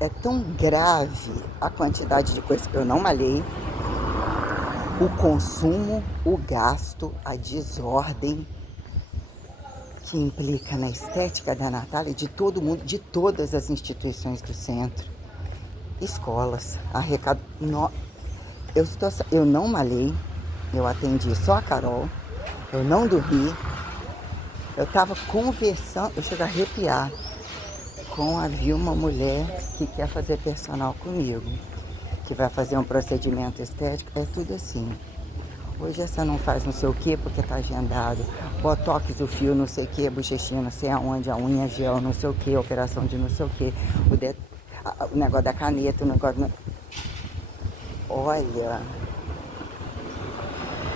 É tão grave a quantidade de coisas que eu não malhei, o consumo, o gasto, a desordem que implica na estética da Natália, de todo mundo, de todas as instituições do centro, escolas, arrecado. Eu não malhei, eu atendi só a Carol, eu não dormi, eu estava conversando, eu chego a arrepiar com a Vilma, mulher que quer fazer personal comigo, que vai fazer um procedimento estético, é tudo assim. Hoje essa não faz não sei o que porque tá agendado. Botox, o fio, não sei o que, bochechinha, não sei aonde, a unha, gel, não sei o que, operação de não sei o que, o negócio da caneta, o negócio. Olha,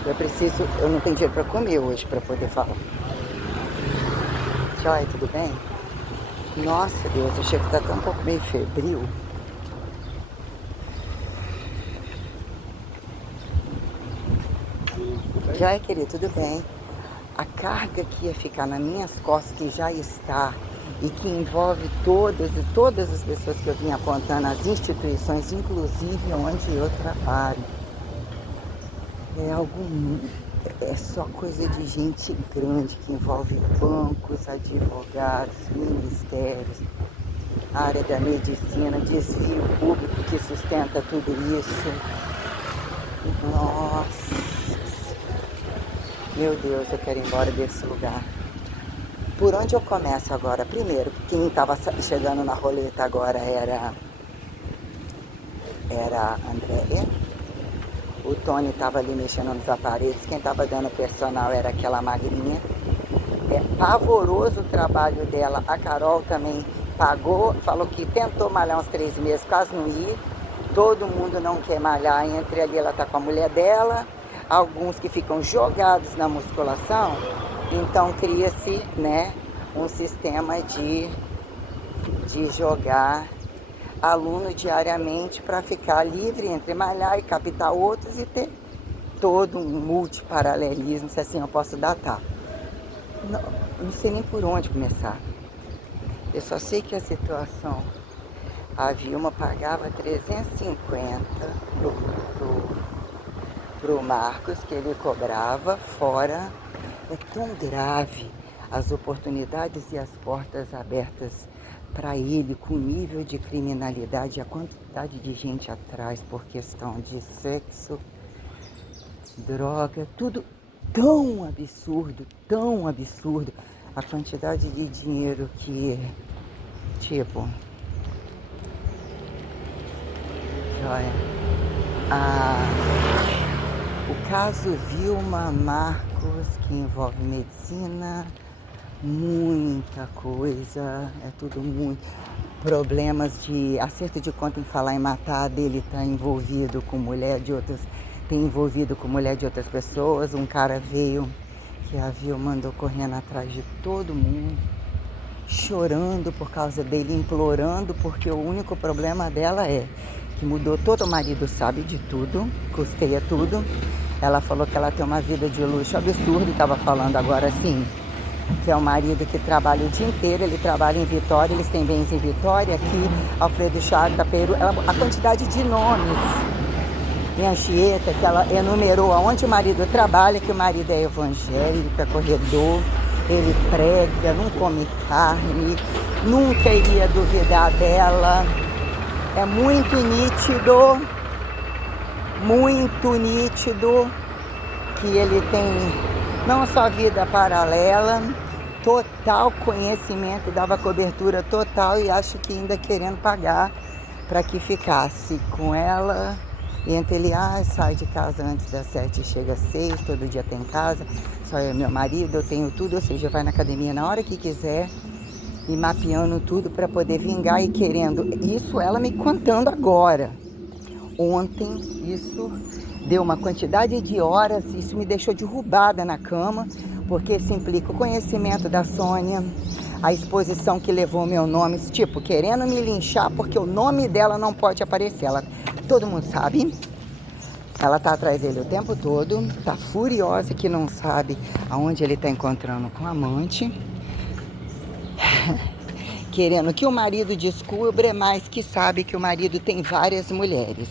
eu não tenho dinheiro para comer hoje para poder falar. Joia, tudo bem? Nossa Deus, eu chego que tá até um pouco meio febril. Joia, querido, tudo bem? A carga que ia ficar nas minhas costas, que já está, e que envolve todas as pessoas que eu vim apontando, as instituições, inclusive onde eu trabalho. É algo, é só coisa de gente grande, que envolve bancos, advogados, ministérios, área da medicina, desvio público que sustenta tudo isso. Nossa, meu Deus, eu quero ir embora desse lugar. Por onde eu começo agora? Primeiro, quem estava chegando na roleta agora era a Andréia. O Tony estava ali mexendo nos aparelhos. Quem estava dando personal era aquela magrinha. É pavoroso o trabalho dela. A Carol também pagou, falou que tentou malhar uns 3 meses, quase não ia. Todo mundo não quer malhar. Entre ali ela tá com a mulher dela. Alguns que ficam jogados na musculação. Então cria-se, né, um sistema de jogar aluno diariamente para ficar livre entre malhar e captar outros e ter todo um multiparalelismo, se assim eu posso datar. Não sei nem por onde começar. Eu só sei que a situação, a Vilma pagava 350 pro, pro, pro Marcos, que ele cobrava, fora. É tão grave as oportunidades e as portas abertas para ele, com o nível de criminalidade, a quantidade de gente atrás por questão de sexo, droga, tudo tão absurdo, a quantidade de dinheiro que, tipo, olha, o caso Vilma Marcos, que envolve medicina, muita coisa, é tudo muito. Problemas de acerto de conta em falar em matar, dele tá envolvido com mulher de outras, tem envolvido com mulher de outras pessoas. Um cara veio, que a Vilma mandou correndo atrás de todo mundo, chorando por causa dele, implorando, porque o único problema dela é que mudou todo. O marido sabe de tudo, custeia tudo. Ela falou que ela tem uma vida de luxo absurdo, e estava falando agora assim, que é o marido que trabalha o dia inteiro, ele trabalha em Vitória, eles têm bens em Vitória, aqui, Alfredo Chagas, Peru, a quantidade de nomes em Anchieta, que ela enumerou aonde o marido trabalha, que o marido é evangélico, é corredor, ele prega, não come carne, nunca iria duvidar dela. É muito nítido que ele tem não só vida paralela, total conhecimento, dava cobertura total, e acho que ainda querendo pagar para que ficasse com ela. Entra ele, sai de casa antes das 7 e chega às 6, todo dia tem casa, só eu e meu marido, eu tenho tudo, ou seja, vai na academia na hora que quiser, e mapeando tudo para poder vingar e querendo. Isso ela me contando agora. Ontem, isso deu uma quantidade de horas, isso me deixou derrubada na cama, porque isso implica o conhecimento da Sônia, a exposição que levou meu nome, tipo, querendo me linchar porque o nome dela não pode aparecer. Todo mundo sabe, ela tá atrás dele o tempo todo, tá furiosa que não sabe aonde ele tá encontrando com a amante, querendo que o marido descubra, mas que sabe que o marido tem várias mulheres.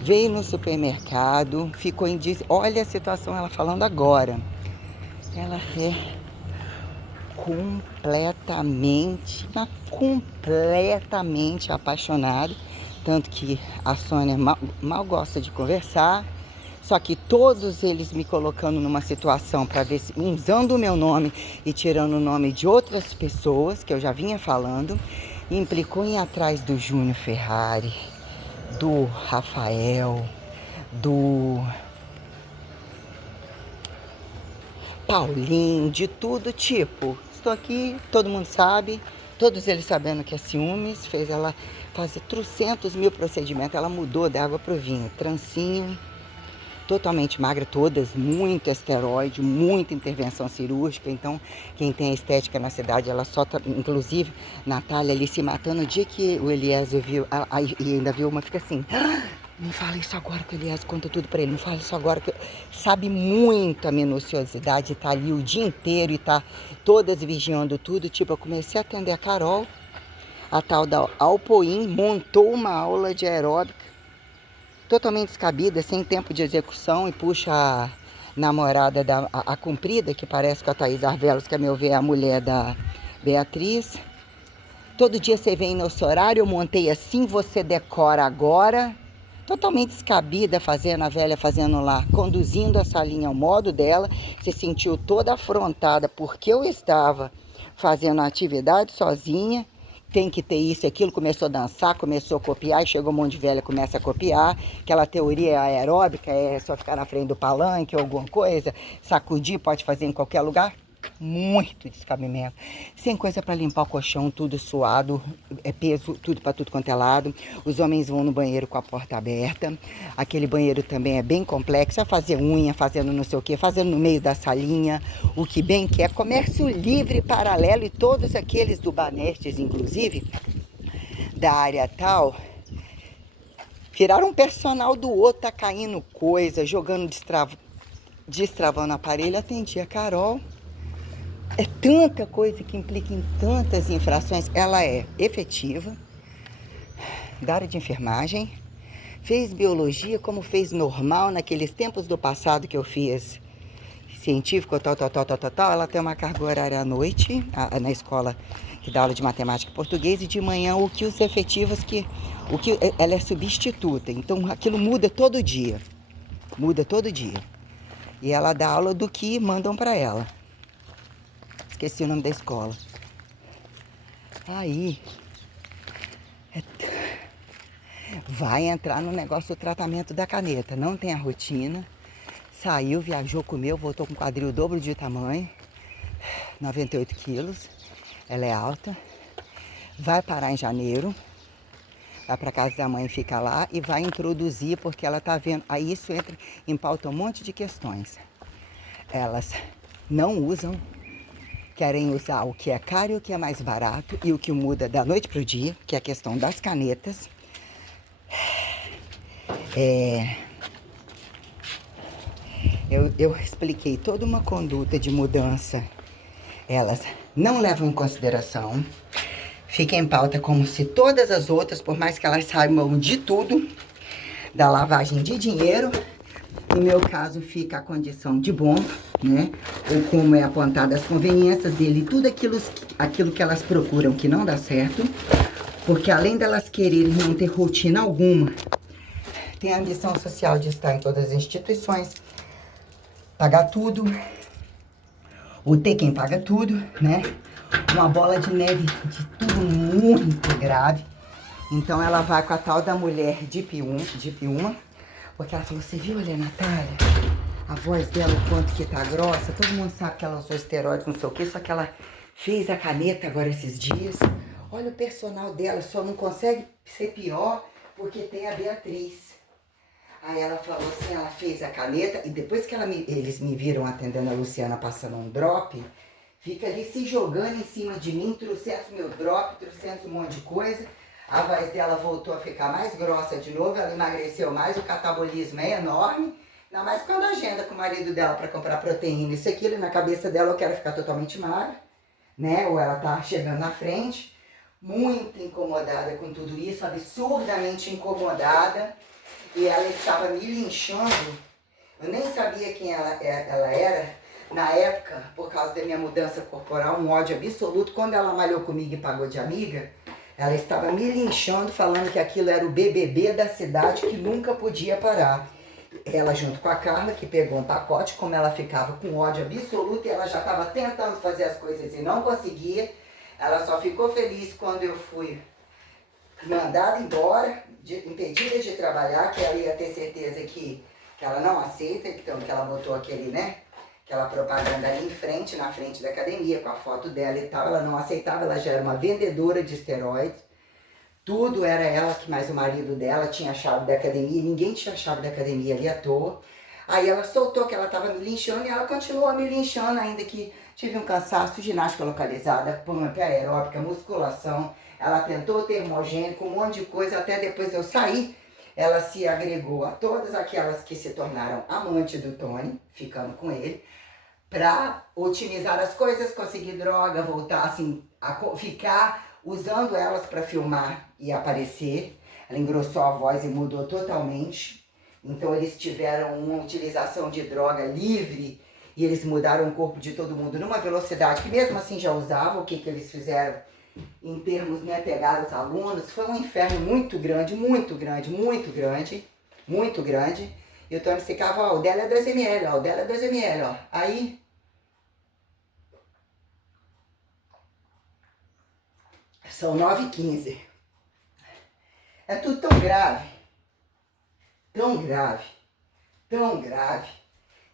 Veio no supermercado, ficou em... Olha a situação, ela falando agora. Ela é completamente apaixonada. Tanto que a Sônia mal gosta de conversar. Só que todos eles me colocando numa situação para ver se, usando o meu nome e tirando o nome de outras pessoas, que eu já vinha falando, implicou em ir atrás do Júnior Ferrari, do Rafael, do Paulinho, de tudo tipo. Estou aqui, todo mundo sabe, todos eles sabendo que é ciúmes, fez ela fazer 300.000 procedimentos, ela mudou da água pro vinho, trancinho, totalmente magra, todas, muito esteroide, muita intervenção cirúrgica. Então, quem tem a estética na cidade, ela só tá, inclusive, Natália ali se matando. O dia que o Eliezer viu, e ainda viu uma, fica assim, não fala isso agora que o Eliezer conta tudo pra ele, não fala isso agora, que sabe muito a minuciosidade, tá ali o dia inteiro e tá todas vigiando tudo. Tipo, eu comecei a atender a Carol, a tal da Alpoim, montou uma aula de aeróbica, totalmente descabida, sem tempo de execução, e puxa a namorada a comprida, que parece com a Thaís Arvelos, que a meu ver é a mulher da Beatriz. Todo dia você vem no seu horário, eu montei assim, você decora agora. Totalmente descabida, fazendo a velha, fazendo lá, conduzindo essa linha ao modo dela. Se sentiu toda afrontada porque eu estava fazendo a atividade sozinha. Tem que ter isso e aquilo, começou a dançar, começou a copiar, e chegou um monte de velha, começa a copiar. Aquela teoria aeróbica, é só ficar na frente do palanque ou alguma coisa, sacudir, pode fazer em qualquer lugar. Muito descabimento, sem coisa para limpar o colchão, tudo suado, é peso, tudo para tudo quanto é lado. Os homens vão no banheiro com a porta aberta, aquele banheiro também é bem complexo, é fazer unha, fazendo não sei o que, fazendo no meio da salinha, o que bem quer, comércio livre, paralelo, e todos aqueles do Banestes, inclusive, da área tal, viraram um personal do outro, tá caindo coisa, jogando, destravando aparelho. Atendi a Carol. É tanta coisa que implica em tantas infrações. Ela é efetiva, da área de enfermagem, fez biologia como fez normal naqueles tempos do passado que eu fiz científico, tal. Ela tem uma carga horária à noite, na escola que dá aula de matemática e português, e de manhã o que os efetivos, ela é substituta. Então aquilo muda todo dia, E ela dá aula do que mandam para ela. Esqueci o nome da escola. Aí, vai entrar no negócio do tratamento da caneta. Não tem a rotina. Saiu, viajou, comeu, voltou com o quadril dobro de tamanho. 98 quilos. Ela é alta. Vai parar em janeiro. Vai para casa da mãe, fica lá e vai introduzir, porque ela tá vendo. Aí isso entra em pauta um monte de questões. Elas não usam, querem usar o que é caro e o que é mais barato, e o que muda da noite para o dia, que é a questão das canetas. Eu expliquei toda uma conduta de mudança. Elas não levam em consideração. Fica em pauta como se todas as outras, por mais que elas saibam de tudo, da lavagem de dinheiro, no meu caso fica a condição de bom, né? Ou como é apontada as conveniências dele, tudo aquilo que elas procuram que não dá certo, porque além delas quererem não ter rotina alguma, tem a missão social de estar em todas as instituições, pagar tudo, ou ter quem paga tudo, né? Uma bola de neve de tudo muito grave. Então ela vai com a tal da mulher de Piuma, porque ela falou, você viu ali a Natália? A voz dela, o quanto que tá grossa, todo mundo sabe que ela usou esteroides, não sei o que, só que ela fez a caneta agora esses dias. Olha o personal dela, só não consegue ser pior porque tem a Beatriz. Aí ela falou assim, ela fez a caneta, e depois que eles me viram atendendo a Luciana passando um drop, fica ali se jogando em cima de mim, 300.000 drop, 300 um monte de coisa. A voz dela voltou a ficar mais grossa de novo, ela emagreceu mais, o catabolismo é enorme. Ainda mais quando agenda com o marido dela para comprar proteína, isso aquilo, e na cabeça dela eu quero ficar totalmente magra, né? Ou ela tá chegando na frente, muito incomodada com tudo isso, absurdamente incomodada. E ela estava me linchando. Eu nem sabia quem ela era na época, por causa da minha mudança corporal, um ódio absoluto. Quando ela malhou comigo e pagou de amiga, ela estava me linchando, falando que aquilo era o BBB da cidade, que nunca podia parar. Ela junto com a Carla, que pegou um pacote, como ela ficava com ódio absoluto, e ela já estava tentando fazer as coisas e não conseguia. Ela só ficou feliz quando eu fui mandada embora, impedida de trabalhar, que ela ia ter certeza que ela não aceita, então que ela botou aquele, né, aquela propaganda ali em frente, na frente da academia, com a foto dela e tal. Ela não aceitava, ela já era uma vendedora de esteroides. Tudo era ela, que mais o marido dela tinha a chave da academia, ninguém tinha a chave da academia ali à toa. Aí ela soltou que ela estava me linchando e ela continuou me linchando, ainda que tive um cansaço, ginástica localizada, pump, aeróbica, musculação. Ela tentou termogênico, um monte de coisa, até depois eu sair. Ela se agregou a todas aquelas que se tornaram amante do Tony, ficando com ele, para otimizar as coisas, conseguir droga, voltar assim, a ficar usando elas para filmar e aparecer. Ela engrossou a voz e mudou totalmente. Então eles tiveram uma utilização de droga livre e eles mudaram o corpo de todo mundo numa velocidade que mesmo assim já usava. O que eles fizeram em termos, né, pegar os alunos, foi um inferno muito grande, muito grande, muito grande, muito grande. E o Tony ficava, ó, o dela é 2 ml, ó, o dela é 2 ml, ó. Aí, são 9h15. É tudo tão grave, tão grave, tão grave,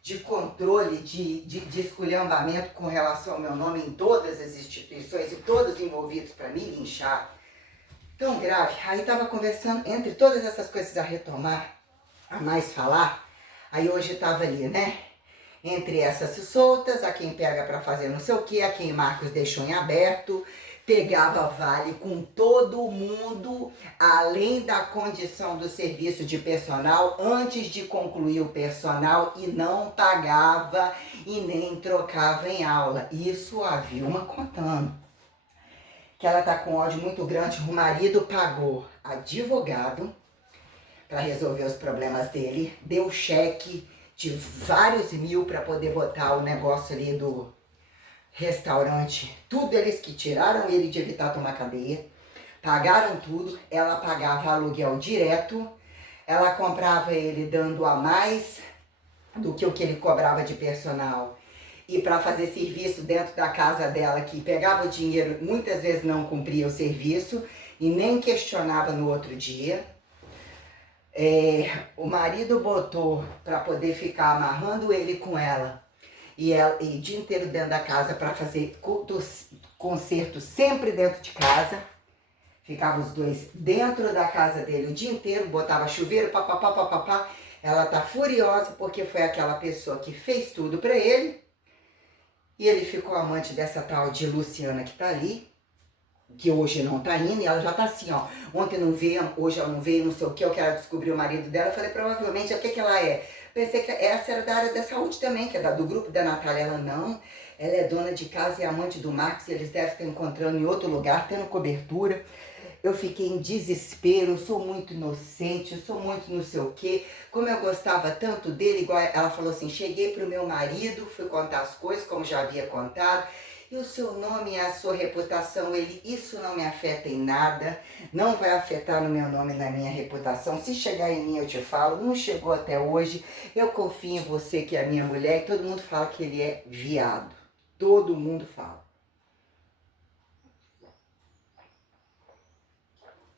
de controle, de esculhambamento com relação ao meu nome em todas as instituições e todos envolvidos para me linchar. Tão grave. Aí estava conversando, entre todas essas coisas a retomar, a mais falar, aí hoje estava ali, né? Entre essas soltas, a quem pega para fazer não sei o que, a quem Marcos deixou em aberto, pegava vale com todo mundo, além da condição do serviço de personal, antes de concluir o personal, e não pagava e nem trocava em aula. Isso a Vilma contando. Que ela tá com ódio muito grande, o marido pagou advogado para resolver os problemas dele, deu cheque de vários mil para poder botar o negócio ali do restaurante, tudo eles que tiraram ele de evitar tomar cadeia, pagaram tudo, ela pagava aluguel direto, ela comprava ele dando a mais do que o que ele cobrava de personal, e para fazer serviço dentro da casa dela, que pegava o dinheiro, muitas vezes não cumpria o serviço e nem questionava no outro dia. O marido botou para poder ficar amarrando ele com ela e o dia inteiro dentro da casa para fazer concerto sempre dentro de casa. Ficavam os dois dentro da casa dele o dia inteiro, botava chuveiro, papapá, papapá. Ela tá furiosa porque foi aquela pessoa que fez tudo para ele. E ele ficou amante dessa tal de Luciana que tá ali, que hoje não tá indo, e ela já tá assim, ó. Ontem não veio, hoje ela não veio, não sei o que, eu quero descobrir o marido dela. Eu falei, provavelmente, o que ela é? Pensei que essa era da área da saúde também, que é do grupo da Natália. Ela não, ela é dona de casa e amante do Marcos, e eles devem estar encontrando em outro lugar, tendo cobertura. Eu fiquei em desespero, eu sou muito inocente, eu sou muito não sei o quê. Como eu gostava tanto dele, igual ela falou assim, cheguei pro meu marido, fui contar as coisas, como já havia contado, e o seu nome e a sua reputação, isso não me afeta em nada, não vai afetar no meu nome e na minha reputação. Se chegar em mim, eu te falo, não chegou até hoje, eu confio em você que é a minha mulher, e todo mundo fala que ele é viado. Todo mundo fala.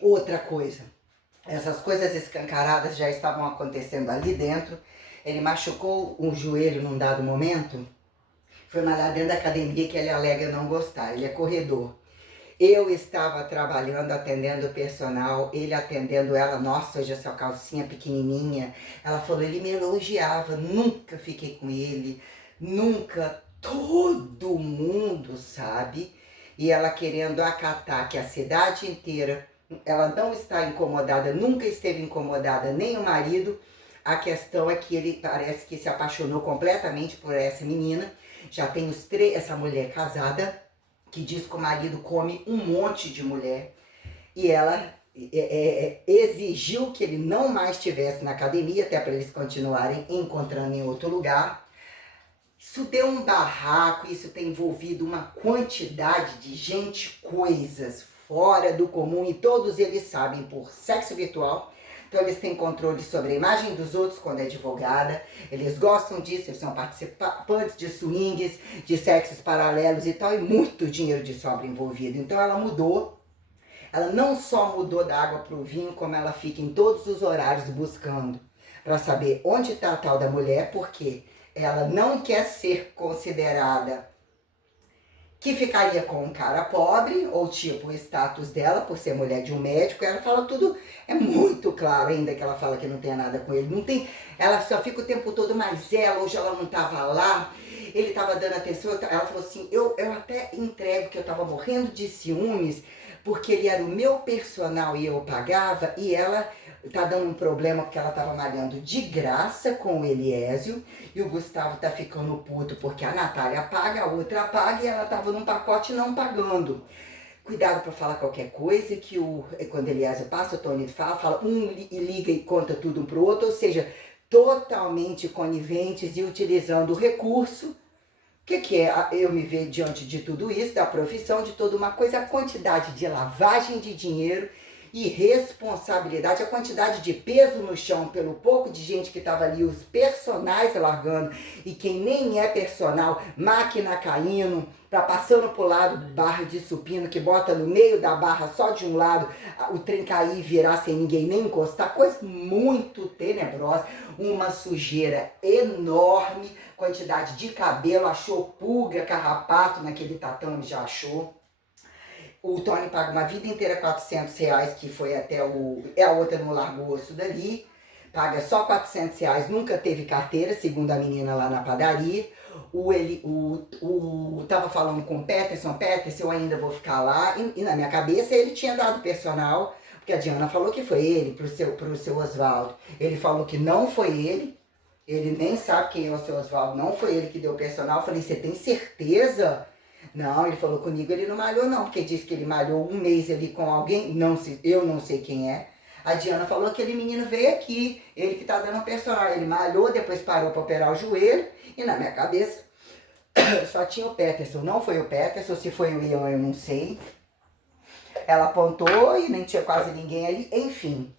Outra coisa, essas coisas escancaradas já estavam acontecendo ali dentro. Ele machucou um joelho num dado momento, foi malhar dentro da academia que ele alega não gostar, ele é corredor. Eu estava trabalhando, atendendo o personal, ele atendendo ela, nossa, hoje essa calcinha pequenininha. Ela falou, ele me elogiava, nunca fiquei com ele, nunca, todo mundo sabe. E ela querendo acatar que a cidade inteira, ela não está incomodada, nunca esteve incomodada, nem o marido. A questão é que ele parece que se apaixonou completamente por essa menina. Já tem essa mulher casada, que diz que o marido come um monte de mulher. E ela exigiu que ele não mais estivesse na academia, até para eles continuarem encontrando em outro lugar. Isso deu um barraco, isso tem envolvido uma quantidade de gente, coisas fora do comum, e todos eles sabem por sexo virtual. Então eles têm controle sobre a imagem dos outros quando é divulgada, eles gostam disso, eles são participantes de swings, de sexos paralelos e tal, e muito dinheiro de sobra envolvido. Então ela mudou. Ela não só mudou da água para o vinho, como ela fica em todos os horários buscando para saber onde está a tal da mulher, porque ela não quer ser considerada que ficaria com um cara pobre, ou tipo o status dela por ser mulher de um médico. Ela fala tudo, é muito claro ainda que ela fala que não tem nada com ele. Não tem, ela só fica o tempo todo, mas ela, hoje ela não estava lá, ele estava dando atenção. Ela falou assim, eu até entrego que eu estava morrendo de ciúmes, porque ele era o meu personal e eu pagava, e ela tá dando um problema porque ela tava malhando de graça com o Eliésio, e o Gustavo tá ficando puto porque a Natália paga, a outra paga, e ela tava num pacote não pagando. Cuidado para falar qualquer coisa, que quando o Eliésio passa, o Tony fala, liga e conta tudo um pro outro, ou seja, totalmente coniventes e utilizando o recurso. O que é eu me ver diante de tudo isso, da profissão, de toda uma coisa, a quantidade de lavagem de dinheiro e responsabilidade, a quantidade de peso no chão pelo pouco de gente que estava ali, os personagens largando, e quem nem é personal, máquina caindo, tá passando pro lado, barra de supino, que bota no meio da barra só de um lado, o trem cair e virar sem ninguém nem encostar, coisa muito tenebrosa, uma sujeira enorme, quantidade de cabelo, achou pulga, carrapato naquele tatame, já achou. O Tony paga uma vida inteira R$400, que foi até a outra não largou osso dali. Paga só R$400, nunca teve carteira, segundo a menina lá na padaria. Tava falando com o Peterson, eu ainda vou ficar lá. E na minha cabeça ele tinha dado personal, porque a Diana falou que foi ele, pro seu Oswaldo. Ele falou que não foi ele nem sabe quem é o seu Oswaldo, não foi ele que deu personal. Eu falei, você tem certeza? Não, ele falou comigo, ele não malhou não, porque disse que ele malhou um mês ali com alguém, eu não sei quem é. A Diana falou que aquele menino veio aqui, ele que tá dando personal, ele malhou, depois parou para operar o joelho, e na minha cabeça só tinha o Peterson, não foi o Peterson, se foi o Ian eu não sei. Ela apontou e nem tinha quase ninguém ali, enfim.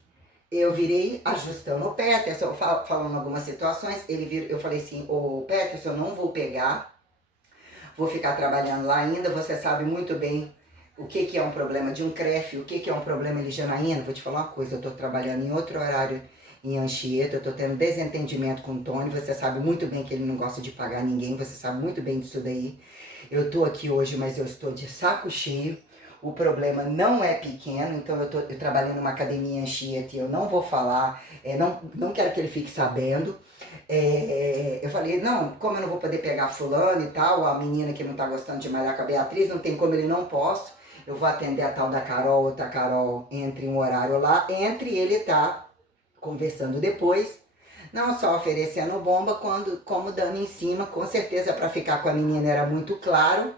Eu virei ajustando o Peterson, falando algumas situações, eu falei assim, ô Peterson, eu não vou pegar, vou ficar trabalhando lá ainda, você sabe muito bem o que é um problema de um CREF, o que é um problema de Janaína. Vou te falar uma coisa, eu tô trabalhando em outro horário em Anchieta, eu tô tendo desentendimento com o Tony, você sabe muito bem que ele não gosta de pagar ninguém, você sabe muito bem disso daí. Eu tô aqui hoje, mas eu estou de saco cheio, o problema não é pequeno, então eu trabalhei numa academia em Anchieta e eu não vou falar, não quero que ele fique sabendo. Eu falei, não, como eu não vou poder pegar fulano e tal, a menina que não tá gostando de malhar com a Beatriz, não tem como, ele não posso, eu vou atender a tal da Carol, outra Carol, entre um horário lá, entre ele tá conversando depois, não só oferecendo bomba, como dando em cima, com certeza para ficar com a menina era muito claro,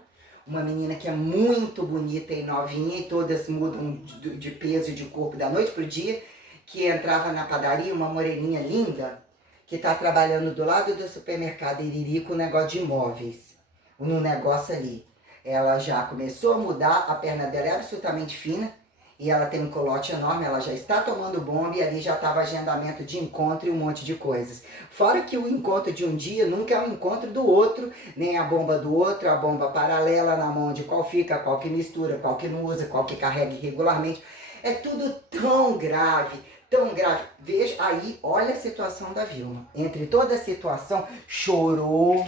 uma menina que é muito bonita e novinha, e todas mudam de peso e de corpo da noite pro dia, que entrava na padaria, uma moreninha linda, que está trabalhando do lado do supermercado Iriri com o negócio de imóveis, no negócio ali. Ela já começou a mudar, a perna dela é absolutamente fina, e ela tem um colote enorme, ela já está tomando bomba, e ali já estava agendamento de encontro e um monte de coisas. Fora que o encontro de um dia nunca é o encontro do outro, nem a bomba do outro, a bomba paralela na mão de qual fica, qual que mistura, qual que não usa, qual que carrega irregularmente. É tudo tão grave. Tão grave. Veja aí, olha a situação da Vilma. Entre toda a situação, chorou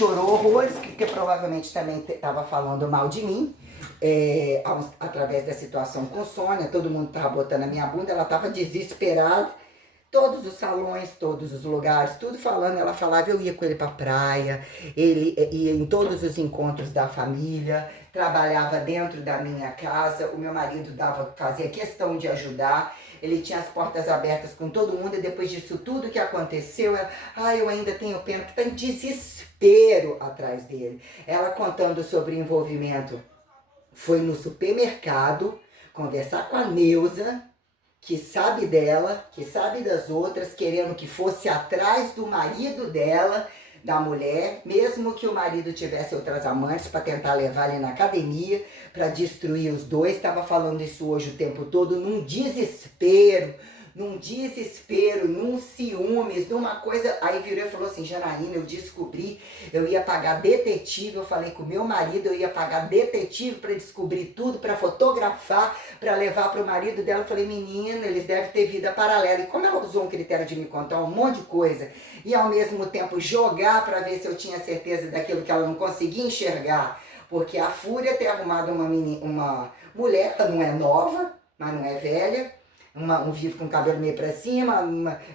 horrores, porque provavelmente também estava falando mal de mim, através da situação com Sônia, todo mundo estava botando a minha bunda, ela estava desesperada. Todos os salões, todos os lugares, tudo falando, ela falava, eu ia com ele pra praia, ele ia em todos os encontros da família, trabalhava dentro da minha casa, o meu marido fazia questão de ajudar, ele tinha as portas abertas com todo mundo, e depois disso tudo que aconteceu, ela, eu ainda tenho pena, que tá em desespero atrás dele. Ela contando sobre o envolvimento, foi no supermercado conversar com a Neuza, que sabe dela, que sabe das outras, querendo que fosse atrás do marido dela, da mulher, mesmo que o marido tivesse outras amantes, para tentar levar ele na academia, para destruir os dois. Estava falando isso hoje o tempo todo, num desespero, num ciúmes, numa coisa. Aí virou e falou assim: Janaína, eu descobri, eu ia pagar detetive, eu falei com o meu marido, eu ia pagar detetive para descobrir tudo, para fotografar, para levar para o marido dela. Eu falei: menina, eles devem ter vida paralela. E como ela usou um critério de me contar um monte de coisa, e ao mesmo tempo jogar para ver se eu tinha certeza daquilo que ela não conseguia enxergar, porque a Fúria ter arrumado uma mulher, ela não é nova, mas não é velha, um vivo com cabelo meio pra cima,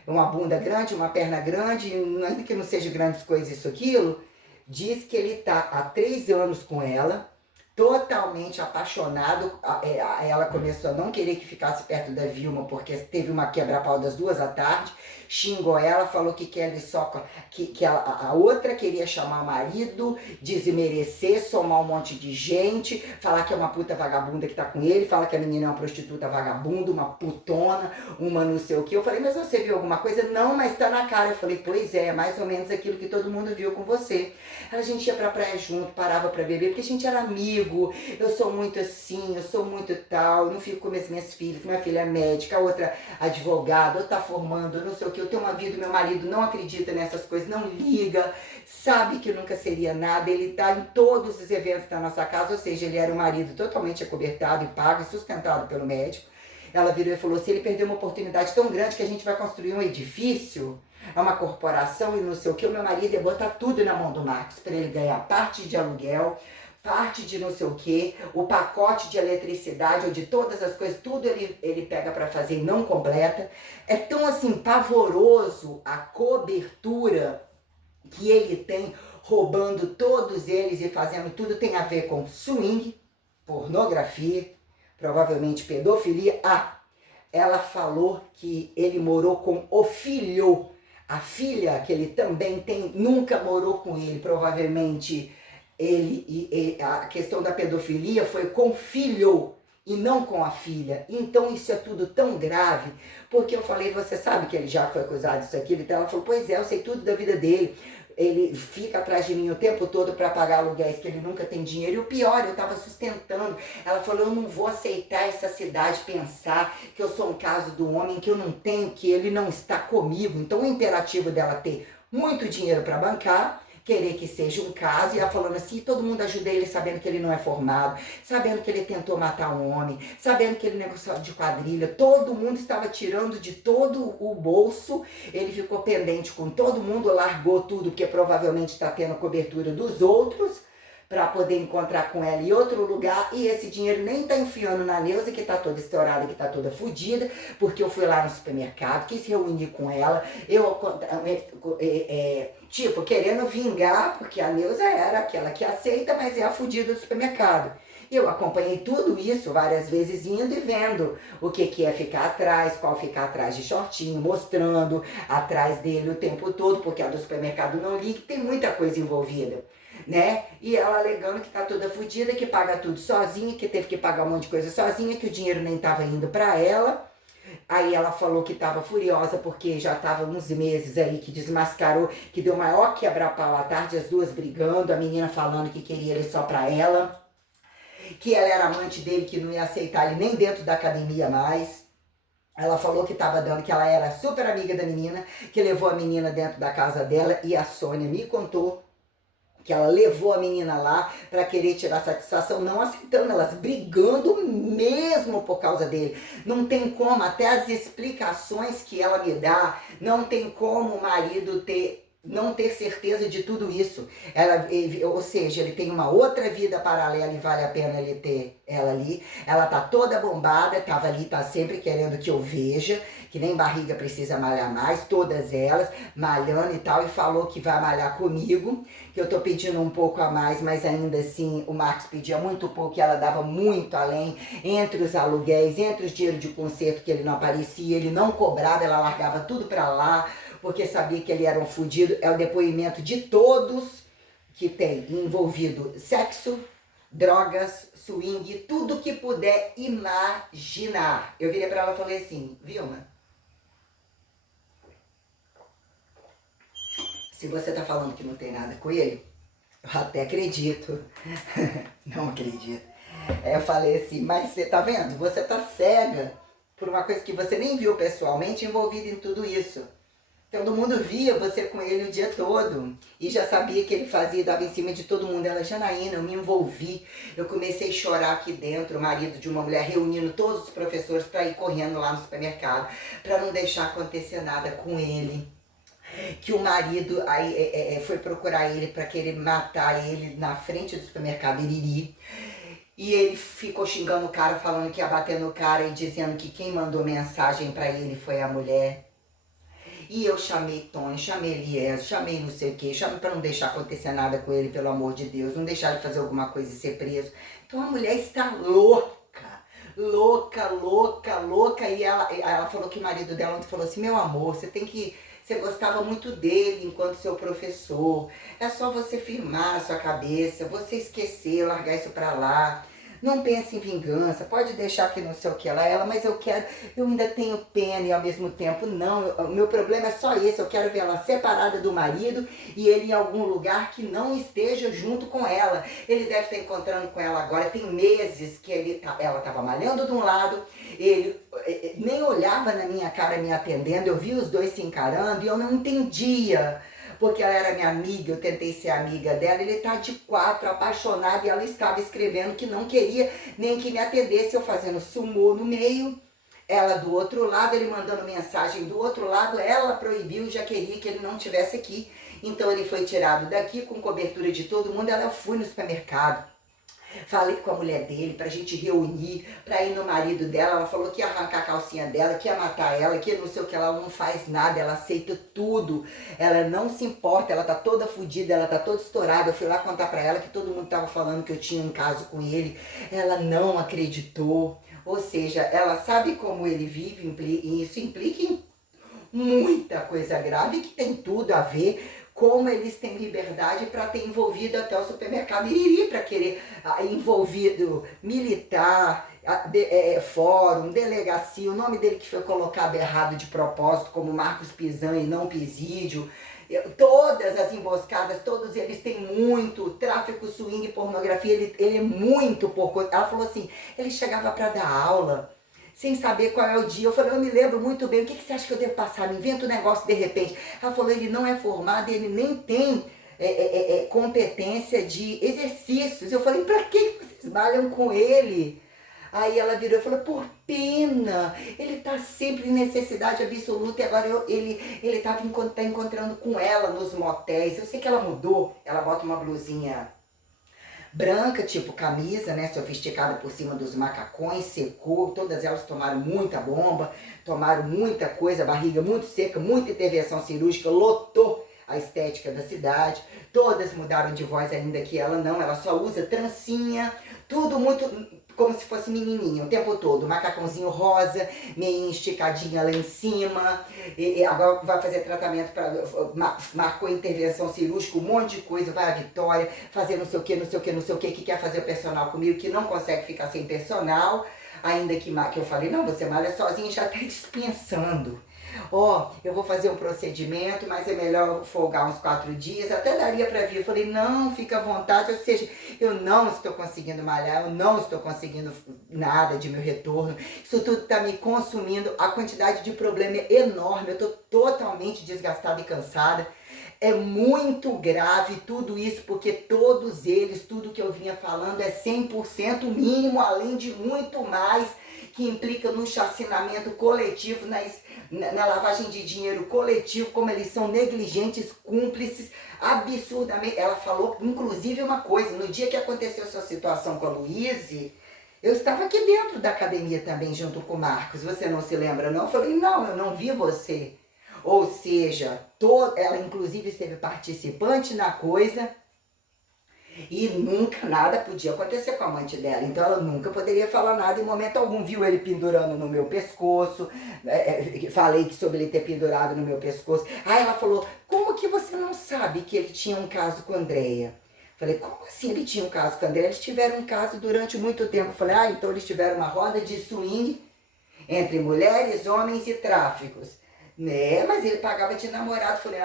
uma bunda grande, uma perna grande, ainda que não seja grandes coisas isso, aquilo, diz que ele tá há 3 anos com ela, totalmente apaixonado. Ela começou a não querer que ficasse perto da Vilma, porque teve uma quebra-pau das 2 da tarde, xingou ela, falou que quer só que a outra queria chamar o marido, desmerecer, somar um monte de gente, falar que é uma puta vagabunda que tá com ele, falar que a menina é uma prostituta vagabunda, uma putona, uma não sei o que. Eu falei: mas você viu alguma coisa? Não, mas tá na cara. Eu falei: pois é mais ou menos aquilo que todo mundo viu com você. A gente ia pra praia junto, parava pra beber, porque a gente era amigo. Eu sou muito assim, eu sou muito tal, eu não fico com as minhas filhas, minha filha é médica, a outra advogada, ou tá formando, não sei o que, eu tenho uma vida, meu marido não acredita nessas coisas, não liga, sabe que nunca seria nada, ele tá em todos os eventos da nossa casa, ou seja, ele era um marido totalmente acobertado e pago e sustentado pelo médico. Ela virou e falou: se ele perdeu uma oportunidade tão grande que a gente vai construir um edifício, é uma corporação e não sei o que, o meu marido ia botar tudo na mão do Marcos, para ele ganhar parte de aluguel, parte de não sei o que, o pacote de eletricidade ou de todas as coisas, tudo ele pega para fazer e não completa. É tão assim pavoroso a cobertura que ele tem, roubando todos eles e fazendo tudo. Tem a ver com swing, pornografia, provavelmente pedofilia. Ela falou que ele morou com o filho. A filha que ele também tem nunca morou com ele, provavelmente. A questão da pedofilia foi com o filho e não com a filha. Então isso é tudo tão grave, porque eu falei: você sabe que ele já foi acusado disso aqui? Então ela falou: pois é, eu sei tudo da vida dele. Ele fica atrás de mim o tempo todo para pagar aluguéis, que ele nunca tem dinheiro. E o pior, eu estava sustentando. Ela falou: eu não vou aceitar essa cidade pensar que eu sou um caso do homem, que eu não tenho, que ele não está comigo. Então o imperativo dela ter muito dinheiro para bancar, querer que seja um caso, e ela falando assim, todo mundo ajuda ele sabendo que ele não é formado, sabendo que ele tentou matar um homem, sabendo que ele negociou de quadrilha, todo mundo estava tirando de todo o bolso, ele ficou pendente com todo mundo, largou tudo, porque provavelmente está tendo cobertura dos outros, para poder encontrar com ela em outro lugar, e esse dinheiro nem tá enfiando na Neuza, que tá toda estourada, que tá toda fodida, porque eu fui lá no supermercado, quis reunir com ela, tipo, querendo vingar, porque a Neuza era aquela que aceita, mas é a fodida do supermercado. Eu acompanhei tudo isso várias vezes, indo e vendo o que é ficar atrás, qual ficar atrás de shortinho, mostrando atrás dele o tempo todo, porque a do supermercado não liga, tem muita coisa envolvida, né? E ela alegando que tá toda fodida, que paga tudo sozinha, que teve que pagar um monte de coisa sozinha, que o dinheiro nem tava indo pra ela. Aí ela falou que tava furiosa porque já tava uns meses aí que desmascarou, que deu maior quebra-pau à tarde, as duas brigando, a menina falando que queria ele só pra ela, que ela era amante dele, que não ia aceitar ele nem dentro da academia mais. Ela falou que tava dando, que ela era super amiga da menina, que levou a menina dentro da casa dela, e a Sônia me contou que ela levou a menina lá para querer tirar satisfação, não aceitando, elas brigando mesmo por causa dele. Não tem como, até as explicações que ela me dá, não tem como o marido ter não ter certeza de tudo isso. Ou seja, ele tem uma outra vida paralela e vale a pena ele ter ela ali. Ela tá toda bombada, tava ali, tá sempre querendo que eu veja, que nem barriga precisa malhar mais, todas elas, malhando e tal, e falou que vai malhar comigo, que eu tô pedindo um pouco a mais, mas ainda assim o Marcos pedia muito pouco e ela dava muito além, entre os aluguéis, entre os dinheiros de conserto que ele não aparecia, ele não cobrava, ela largava tudo pra lá, porque sabia que ele era um fudido. É o depoimento de todos que tem envolvido sexo, drogas, swing, tudo que puder imaginar. Eu virei pra ela e falei assim, Vilma, se você tá falando que não tem nada com ele, eu até acredito. Não acredito. Aí eu falei assim, mas você tá vendo? Você tá cega por uma coisa que você nem viu pessoalmente envolvida em tudo isso. Todo mundo via você com ele o dia todo. E já sabia que ele fazia, dava em cima de todo mundo. Ela, Janaína, eu me envolvi. Eu comecei a chorar aqui dentro, o marido de uma mulher reunindo todos os professores para ir correndo lá no supermercado, para não deixar acontecer nada com ele. Que o marido aí foi procurar ele para querer matar ele na frente do supermercado Iriri. E ele ficou xingando o cara, falando que ia bater no cara e dizendo que quem mandou mensagem para ele foi a mulher. E eu chamei Tony, chamei Eliezer, chamei não sei o que, chamei pra não deixar acontecer nada com ele, pelo amor de Deus, não deixar ele fazer alguma coisa e ser preso. Então a mulher está louca, louca, louca, louca. E ela falou que o marido dela ontem falou assim, meu amor, você gostava muito dele enquanto seu professor. É só você firmar a sua cabeça, você esquecer, largar isso pra lá. Não pense em vingança, pode deixar que não sei o que lá, ela, mas eu ainda tenho pena e ao mesmo tempo não, o meu problema é só esse, eu quero ver ela separada do marido e ele em algum lugar que não esteja junto com ela. Ele deve estar encontrando com ela agora, tem meses que ela estava malhando de um lado, ele nem olhava na minha cara me atendendo, eu vi os dois se encarando e eu não entendia. Porque ela era minha amiga, eu tentei ser amiga dela, ele tá de quatro, apaixonado, e ela estava escrevendo que não queria nem que me atendesse, eu fazendo sumô no meio, ela do outro lado, ele mandando mensagem do outro lado, ela proibiu e já queria que ele não estivesse aqui. Então ele foi tirado daqui com cobertura de todo mundo, eu fui no supermercado. Falei com a mulher dele pra gente reunir, pra ir no marido dela. Ela falou que ia arrancar a calcinha dela, que ia matar ela, que não sei o que. Ela não faz nada, ela aceita tudo. Ela não se importa, ela tá toda fodida, ela tá toda estourada. Eu fui lá contar pra ela que todo mundo tava falando que eu tinha um caso com ele. Ela não acreditou. Ou seja, ela sabe como ele vive e isso implica em muita coisa grave que tem tudo a ver como eles têm liberdade para ter envolvido até o supermercado Iriri, para querer envolvido militar, fórum, delegacia, o nome dele que foi colocado errado de propósito, como Marcos Pizan e não Pisídio. Todas as emboscadas, todos eles têm muito tráfico, swing, pornografia, ele é muito por coisa. Ela falou assim, ele chegava para dar aula sem saber qual é o dia. Eu falei, eu me lembro muito bem, o que você acha que eu devo passar? Me inventa um negócio de repente. Ela falou, ele não é formado, ele nem tem competência de exercícios. Eu falei, pra que vocês malham com ele? Aí ela virou e falou, por pena, ele tá sempre em necessidade absoluta e agora ele tá encontrando com ela nos motéis. Eu sei que ela mudou, ela bota uma blusinha branca, tipo camisa, né, sofisticada por cima dos macacões, secou, todas elas tomaram muita bomba, tomaram muita coisa, barriga muito seca, muita intervenção cirúrgica, lotou a estética da cidade, todas mudaram de voz ainda que ela não, ela só usa trancinha, tudo muito como se fosse menininha o tempo todo, macacãozinho rosa, meio esticadinha lá em cima, e agora vai fazer tratamento para marcou intervenção cirúrgica, um monte de coisa, vai à Vitória, fazer não sei o que, não sei o que, não sei o que quer fazer o personal comigo, que não consegue ficar sem personal, ainda que eu falei, não, você malha sozinha, já tá dispensando. Eu vou fazer um procedimento, mas é melhor folgar uns 4 dias, até daria pra vir. Eu falei, não, fica à vontade, ou seja, eu não estou conseguindo malhar, eu não estou conseguindo nada de meu retorno, isso tudo tá me consumindo, a quantidade de problema é enorme, eu tô totalmente desgastada e cansada. É muito grave tudo isso, porque todos eles, tudo que eu vinha falando é 100% mínimo, além de muito mais. que implica no chacinamento coletivo, na lavagem de dinheiro coletivo, como eles são negligentes, cúmplices, absurdamente. Ela falou, inclusive, uma coisa, no dia que aconteceu essa situação com a Luíse, eu estava aqui dentro da academia também, junto com o Marcos, você não se lembra não? Eu falei, não, eu não vi você. Ou seja, ela inclusive esteve participante na coisa, e nunca nada podia acontecer com a amante dela. Então ela nunca poderia falar nada em momento algum. Viu ele pendurando no meu pescoço. Falei que sobre ele ter pendurado no meu pescoço. Aí ela falou, como que você não sabe que ele tinha um caso com a Andréia? Falei, como assim ele tinha um caso com a Andréia? Eles tiveram um caso durante muito tempo. Falei, então eles tiveram uma roda de swing entre mulheres, homens e tráficos. Né, mas ele pagava de namorado. Falei,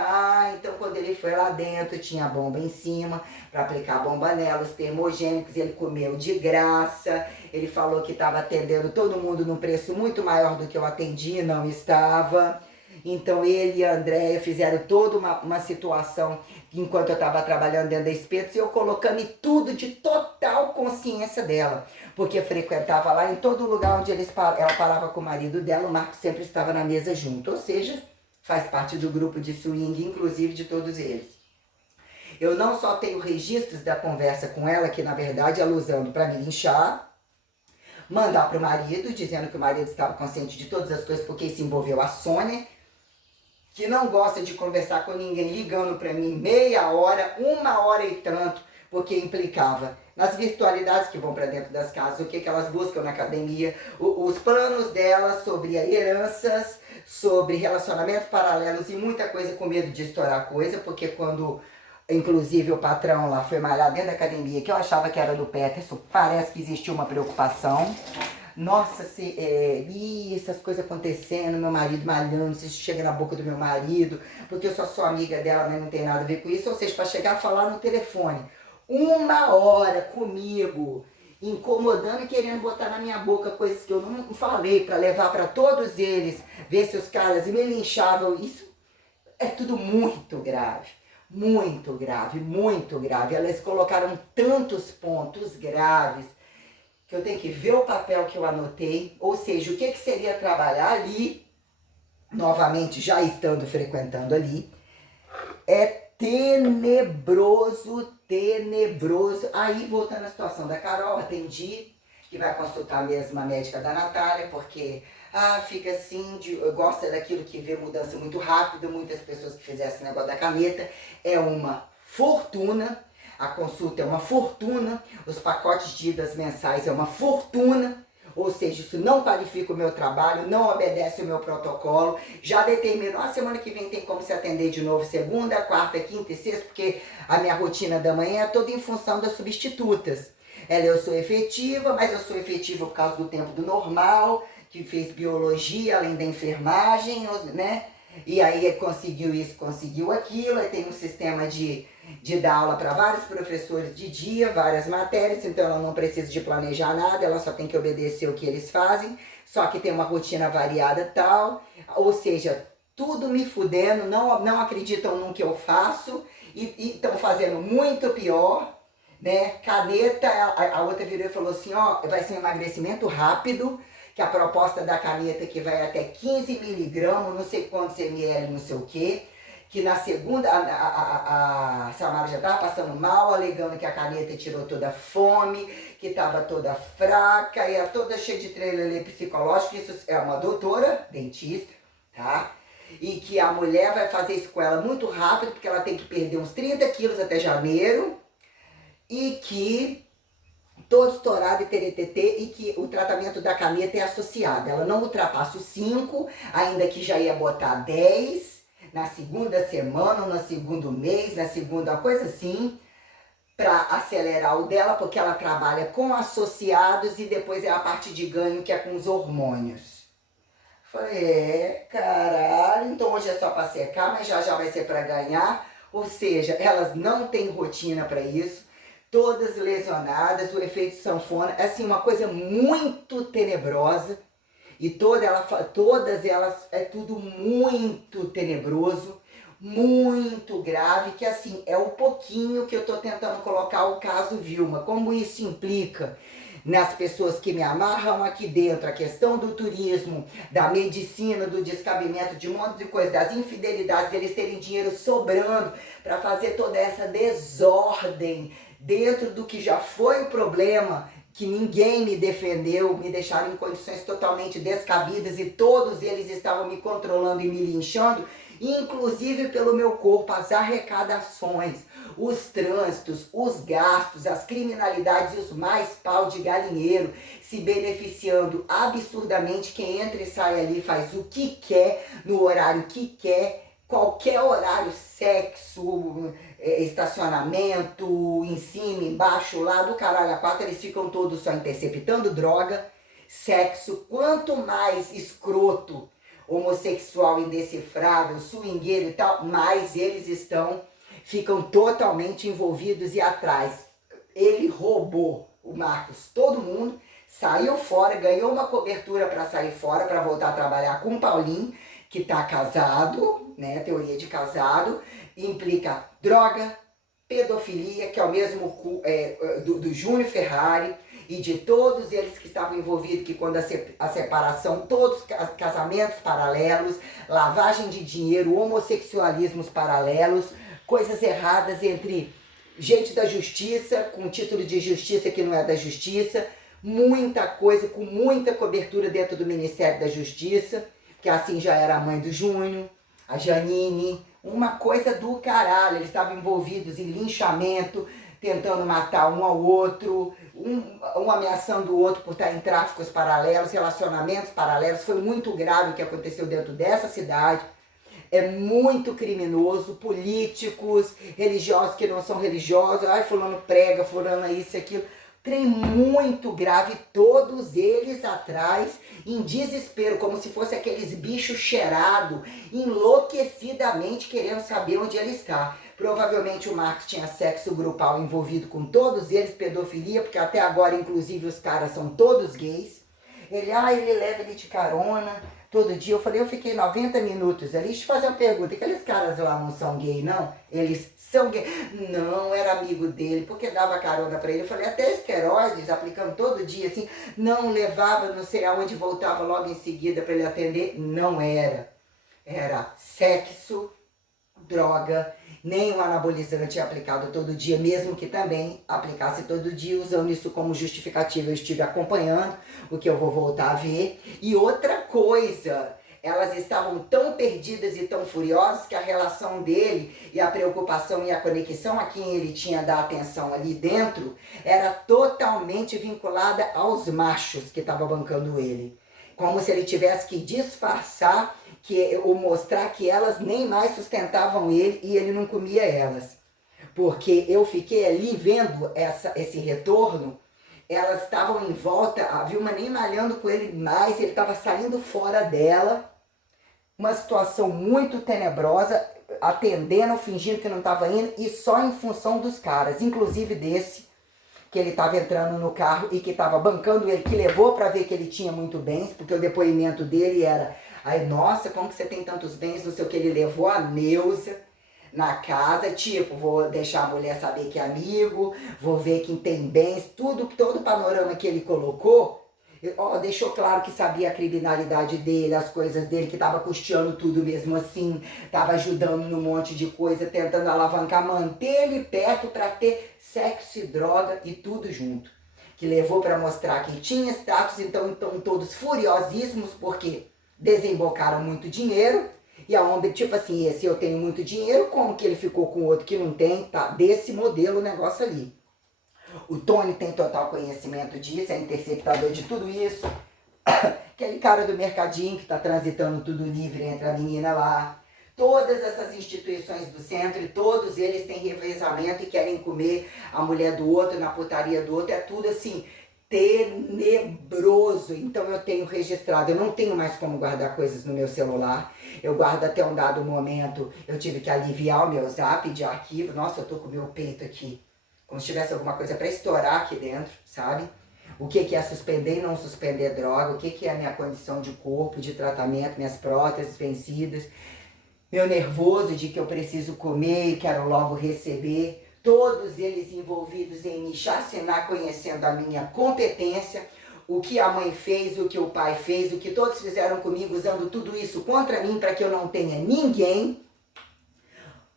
então quando ele foi lá dentro, tinha bomba em cima, para aplicar bomba nela, os termogênicos, ele comeu de graça. Ele falou que estava atendendo todo mundo num preço muito maior do que eu atendi, não estava. Então ele e a Andréia fizeram toda uma situação enquanto eu estava trabalhando dentro da Espetos, e eu colocando em tudo de total consciência dela. Porque frequentava lá em todo lugar onde ela parava com o marido dela, o Marcos sempre estava na mesa junto. Ou seja, faz parte do grupo de swing, inclusive de todos eles. Eu não só tenho registros da conversa com ela, que na verdade ela usando para me linchar, mandar para o marido, dizendo que o marido estava consciente de todas as coisas, porque se envolveu a Sônia, que não gosta de conversar com ninguém, ligando para mim meia hora, 1 hora e tanto, porque implicava nas virtualidades que vão para dentro das casas, o que elas buscam na academia, os planos delas sobre heranças, sobre relacionamentos paralelos e muita coisa com medo de estourar coisa, porque quando, inclusive, o patrão lá foi malhar dentro da academia, que eu achava que era do Peterson, parece que existiu uma preocupação. Nossa, essas coisas acontecendo, meu marido malhando, se chega na boca do meu marido, porque eu só sou amiga dela, mas não tem nada a ver com isso. Ou seja, para chegar a falar no telefone, 1 hora comigo, incomodando e querendo botar na minha boca coisas que eu não falei, para levar para todos eles, ver se os caras me linchavam. Isso é tudo muito grave, muito grave, muito grave. Elas colocaram tantos pontos graves que eu tenho que ver o papel que eu anotei, ou seja, o que seria trabalhar ali, novamente já estando frequentando ali, é tenebroso, tenebroso. Aí, voltando à situação da Carol, atendi, que vai consultar a mesma médica da Natália, porque fica assim, gosta daquilo que vê mudança muito rápido, muitas pessoas que fizeram esse negócio da caneta, é uma fortuna. A consulta é uma fortuna, os pacotes de idas mensais é uma fortuna, ou seja, isso não qualifica o meu trabalho, não obedece o meu protocolo. Já determinou, a semana que vem tem como se atender de novo segunda, quarta, quinta e sexta, porque a minha rotina da manhã é toda em função das substitutas. Eu sou efetiva, mas eu sou efetiva por causa do tempo do normal, que fez biologia além da enfermagem, né? E aí conseguiu isso, conseguiu aquilo, aí tem um sistema de dar aula para vários professores de dia, várias matérias, então ela não precisa de planejar nada, ela só tem que obedecer o que eles fazem, só que tem uma rotina variada tal, ou seja, tudo me fudendo, não acreditam no que eu faço e estão fazendo muito pior, né? Caneta, a outra virou e falou assim, vai ser um emagrecimento rápido, que a proposta da caneta que vai até 15 miligramas, não sei quantos ml, não sei o quê, que na segunda a Samara já estava passando mal, alegando que a caneta tirou toda a fome, que estava toda fraca, e toda cheia de trelelê psicológico. Isso é uma doutora, dentista, tá? E que a mulher vai fazer isso com ela muito rápido, porque ela tem que perder uns 30 quilos até janeiro, e que todo estourado e TTT, e que o tratamento da caneta é associado. Ela não ultrapassa os 5, ainda que já ia botar 10 na segunda semana, ou no segundo mês, na segunda, coisa assim, para acelerar o dela, porque ela trabalha com associados e depois é a parte de ganho que é com os hormônios. Falei, caralho, então hoje é só para secar, mas já vai ser para ganhar. Ou seja, elas não têm rotina para isso. Todas lesionadas, o efeito sanfona, é assim, uma coisa muito tenebrosa. E todas elas, é tudo muito tenebroso, muito grave, que assim, é o pouquinho que eu tô tentando colocar o caso Vilma. Como isso implica nas pessoas que me amarram aqui dentro, a questão do turismo, da medicina, do descabimento, de um monte de coisa, das infidelidades, eles terem dinheiro sobrando para fazer toda essa desordem dentro do que já foi o problema, que ninguém me defendeu, me deixaram em condições totalmente descabidas e todos eles estavam me controlando e me linchando, inclusive pelo meu corpo, as arrecadações, os trânsitos, os gastos, as criminalidades e os mais pau de galinheiro, se beneficiando absurdamente. Quem entra e sai ali faz o que quer, no horário que quer, qualquer horário, sexo, estacionamento, em cima, embaixo, lá do caralho a quatro, eles ficam todos só interceptando droga, sexo. Quanto mais escroto, homossexual, indecifrável, swingueiro e tal, mais eles ficam totalmente envolvidos e atrás. Ele roubou, o Marcos, todo mundo, saiu fora, ganhou uma cobertura para sair fora, para voltar a trabalhar com o Paulinho, que tá casado, né, teoria de casado, implica droga, pedofilia, que é o mesmo do Júnior Ferrari, e de todos eles que estavam envolvidos, que quando a separação, todos casamentos paralelos, lavagem de dinheiro, homossexualismos paralelos, coisas erradas entre gente da justiça, com título de justiça que não é da justiça, muita coisa, com muita cobertura dentro do Ministério da Justiça, que assim já era a mãe do Júnior, a Janine, uma coisa do caralho. Eles estavam envolvidos em linchamento, tentando matar um ao outro, um ameaçando o outro por estar em tráficos paralelos, relacionamentos paralelos. Foi muito grave o que aconteceu dentro dessa cidade. É muito criminoso, políticos, religiosos que não são religiosos, ai, fulano prega, fulano isso e aquilo. Trem muito grave, todos eles atrás, em desespero, como se fosse aqueles bichos cheirados, enlouquecidamente querendo saber onde ele está. Provavelmente o Marcos tinha sexo grupal envolvido com todos eles, pedofilia, porque até agora, inclusive, os caras são todos gays. Ele leva ele de carona todo dia. Eu falei, eu fiquei 90 minutos ali. Deixa eu fazer uma pergunta, aqueles caras lá não são gay, não? Eles são gay? Não, era amigo dele, porque dava carona pra ele. Eu falei, até esteroides, aplicando todo dia, assim. Não, levava, não sei aonde, voltava logo em seguida pra ele atender. Não era. Era sexo, droga, nem um anabolizante aplicado todo dia, mesmo que também aplicasse todo dia, usando isso como justificativa. Eu estive acompanhando o que eu vou voltar a ver. E outra coisa, elas estavam tão perdidas e tão furiosas que a relação dele e a preocupação e a conexão a quem ele tinha da atenção ali dentro era totalmente vinculada aos machos que estavam bancando ele. Como se ele tivesse que disfarçar ou mostrar que elas nem mais sustentavam ele e ele não comia elas. Porque eu fiquei ali vendo esse retorno, elas estavam em volta, a Vilma nem malhando com ele mais, ele estava saindo fora dela, uma situação muito tenebrosa, atendendo, fingindo que não estava indo, e só em função dos caras, inclusive desse, que ele estava entrando no carro e que estava bancando ele, que levou para ver que ele tinha muito bens, porque o depoimento dele era, aí, nossa, como que você tem tantos bens, não sei o que, ele levou a Neuza na casa, tipo, vou deixar a mulher saber que é amigo, vou ver quem tem bens, todo o panorama que ele colocou, deixou claro que sabia a criminalidade dele, as coisas dele, que estava custeando tudo mesmo assim, estava ajudando num monte de coisa, tentando alavancar, manter ele perto para ter sexo e droga e tudo junto. Que levou para mostrar que tinha status, então todos furiosíssimos, porque desembocaram muito dinheiro, e a onda, tipo assim, se eu tenho muito dinheiro, como que ele ficou com outro que não tem? Tá desse modelo o negócio ali. O Tony tem total conhecimento disso, é interceptador de tudo isso. Aquele cara do mercadinho que tá transitando tudo livre entre a menina lá. Todas essas instituições do centro, e todos eles têm revezamento e querem comer a mulher do outro, na putaria do outro, é tudo assim, tenebroso. Então eu tenho registrado, eu não tenho mais como guardar coisas no meu celular, eu guardo até um dado momento, eu tive que aliviar o meu zap de arquivo. Nossa, eu tô com o meu peito aqui, como se tivesse alguma coisa para estourar aqui dentro, sabe? O que é suspender e não suspender droga, o que é a minha condição de corpo, de tratamento, minhas próteses vencidas, meu nervoso de que eu preciso comer e quero logo receber. todos eles envolvidos em me chacinar, conhecendo a minha competência, o que a mãe fez, o que o pai fez, o que todos fizeram comigo, usando tudo isso contra mim para que eu não tenha ninguém,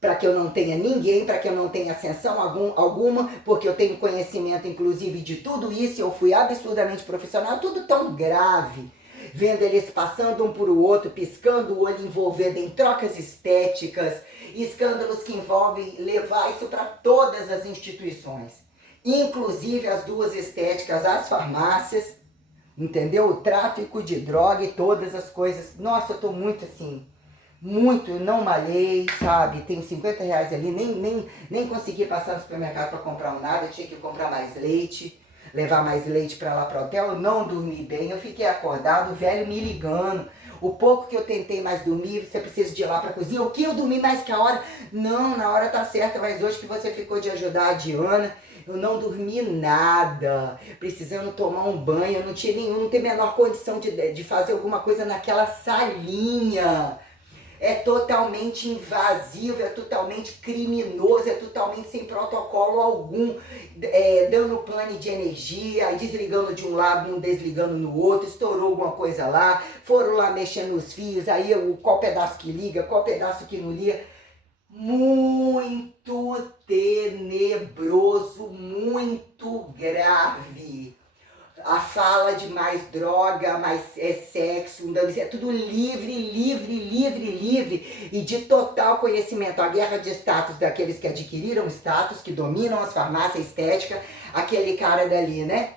para que eu não tenha ascensão alguma, porque eu tenho conhecimento, inclusive, de tudo isso, eu fui absurdamente profissional, tudo tão grave, vendo eles passando um por o outro, piscando o olho, envolvendo em trocas estéticas, escândalos que envolvem levar isso para todas as instituições, inclusive as duas estéticas, as farmácias, entendeu? O tráfico de droga e todas as coisas. Nossa, eu tô muito assim, muito, não malhei, sabe? Tenho 50 reais ali, nem consegui passar no supermercado para comprar nada, tinha que comprar mais leite, levar mais leite para lá pro hotel, eu não dormi bem, eu fiquei acordado, o velho me ligando. O pouco que eu tentei mais dormir, você precisa de ir lá pra cozinha. O que eu dormi mais que a hora? Não, na hora tá certa, mas hoje que você ficou de ajudar a Diana, eu não dormi nada, precisando tomar um banho, eu não tinha nenhum, não tenho a menor condição de fazer alguma coisa naquela salinha. É totalmente invasivo, é totalmente criminoso, é totalmente sem protocolo algum, dando pane de energia, desligando de um lado, não desligando no outro, estourou alguma coisa lá, foram lá mexendo nos fios, aí qual pedaço que liga, qual pedaço que não liga. Muito tenebroso, muito grave. A fala de mais droga, mais sexo, é tudo livre e de total conhecimento. A guerra de status daqueles que adquiriram status, que dominam as farmácias estéticas, aquele cara dali, né?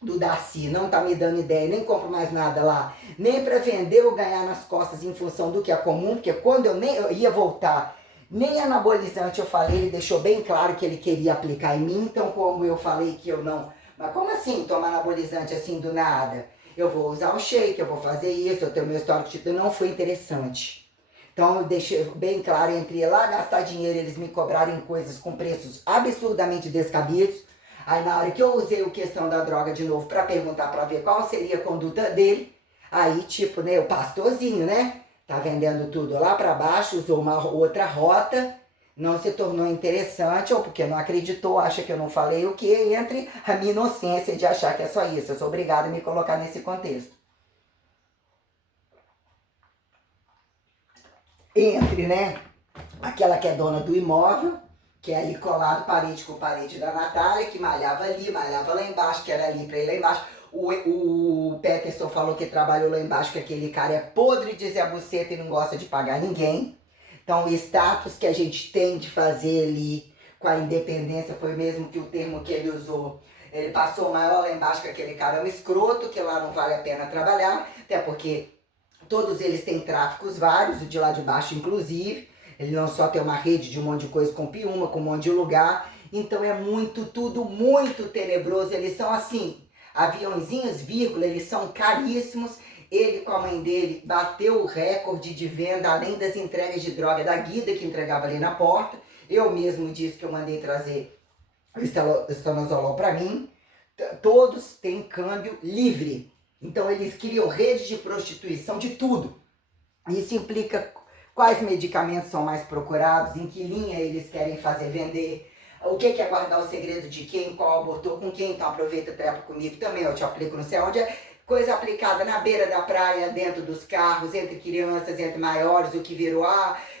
Do Darcy, não tá me dando ideia, nem compro mais nada lá, nem para vender ou ganhar nas costas em função do que é comum, porque quando eu ia voltar, nem anabolizante eu falei, ele deixou bem claro que ele queria aplicar em mim, então como eu falei que eu não. Mas como assim tomar anabolizante assim do nada? Eu vou usar o shake, eu vou fazer isso, eu tenho meu histórico de não foi interessante. Então eu deixei bem claro, entrei lá gastar dinheiro, eles me cobraram em coisas com preços absurdamente descabidos. Aí na hora que eu usei a questão da droga de novo para perguntar, para ver qual seria a conduta dele, aí tipo, né, o pastorzinho, né? Tá vendendo tudo lá para baixo, usou uma outra rota, não se tornou interessante, ou porque não acreditou, acha que eu não falei o que, entre a minha inocência de achar que é só isso. Eu sou obrigada a me colocar nesse contexto. Entre, né, aquela que é dona do imóvel, que é ali colado parede com parede da Natália, que malhava ali, malhava lá embaixo, que era ali pra ir lá embaixo. O Peterson falou que trabalhou lá embaixo, que aquele cara é podre de Zé Buceta e não gosta de pagar ninguém. Então o status que a gente tem de fazer ali com a independência foi mesmo que o termo que ele usou. Ele passou maior lá embaixo que aquele cara é um escroto, que lá não vale a pena trabalhar, até porque todos eles têm tráficos vários, o de lá de baixo inclusive. Ele não só tem uma rede de um monte de coisa com Piúma, com um monte de lugar. Então é muito, tudo muito tenebroso. Eles são assim, aviãozinhos, vírgula, eles são caríssimos. Ele com a mãe dele bateu o recorde de venda, além das entregas de droga da Guida, que entregava ali na porta. Eu mesmo disse que eu mandei trazer o estanozolol para mim. Todos têm câmbio livre. Então eles criam redes de prostituição de tudo. Isso implica quais medicamentos são mais procurados, em que linha eles querem fazer vender, o que é guardar o segredo de quem, qual abortou com quem, então aproveita e trepa comigo também, eu te aplico não sei onde, coisa aplicada na beira da praia, dentro dos carros, entre crianças, entre maiores, o que virou,